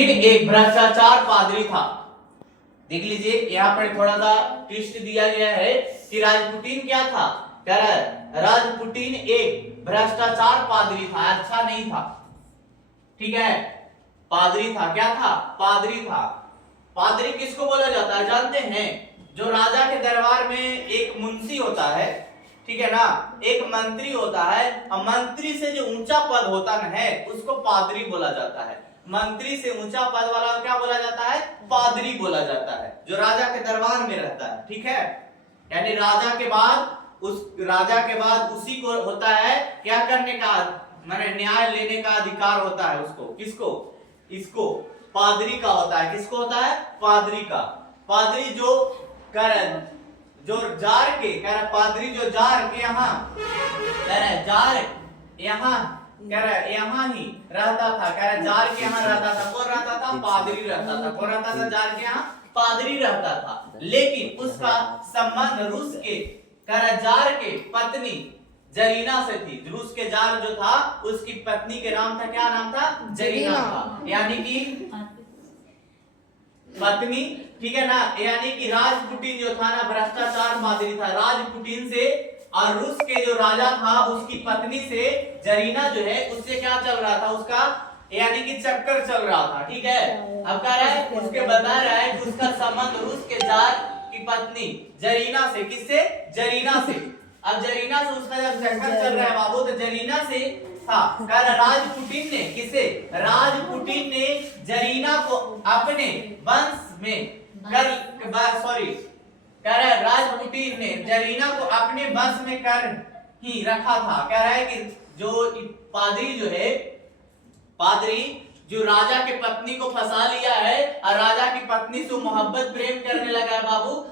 एक भ्रष्टाचार पादरी था। देख लीजिए यहाँ पर थोड़ा सा ट्विस्ट दिया गया है कि राजपुटीन क्या था। कह रहा है राजपुटीन एक भ्रष्टाचार पादरी था, अच्छा नहीं था। ठीक है, पादरी था। क्या था? पादरी था। पादरी किसको बोला जाता है जानते हैं? जो राजा के दरबार में एक मुंशी होता है, ठीक है ना, एक मंत्री होता है, और मंत्री से जो ऊंचा पद होता है उसको पादरी बोला जाता है। मंत्री से ऊंचा पद वाला क्या बोला जाता है? पादरी बोला जाता है, जो राजा के दरबार में रहता है। ठीक है, यानी राजा के बाद उसी को होता है क्या करने का, माने न्याय लेने का अधिकार होता है उसको। किसको? इसको पादरी का होता है। किसको होता है? पादरी का। पादरी जो जार के कह रहा, पादरी जो जार के यहाँ कह रहा है, जार यहाँ कह रहा है यहाँ ही रहता था। कह रहा है जार के यहाँ रहता था। कौन रहता था? पादरी रहता था। कौन रहता था? जार के यहाँ पादरी रहता था। लेकिन उसका संबंध रूस के कह रहा है जार के पत्नी जरीना से थी। रूस के जार जो था उसकी पत्नी के नाम था, क्या नाम था? जरीना था। यानी कि पत्नी, ठीक है ना, यानी कि राजपुटीन जो था ना भ्रष्टाचार पादरी था। राजपुटीन से और रूस के जो राजा था उसकी पत्नी से जरीना जो है उससे क्या चल रहा था? उसका यानी कि चक्कर चल रहा था। ठीक है, अब कह रहा है उसके बता रहा है कि उसका संबंध रूस के जार की पत्नी जरीना से। किससे? जरीना से। अब जरीना से उसका जब चक्कर चल रहा है बाबू, तो जरीना से था। कह रहा राजपुटीन ने किसे? राजपुटीन ने जरीना को अपने वंश में कह रहा है राजपुटीन ने जरीना को अपने वंश में कर ही रखा था। कह रहा है कि जो पादरी जो है, पादरी जो राजा के पत्नी को फंसा लिया है और राजा की पत्नी से मोहब्बत प्रेम करने लगा है बाबू,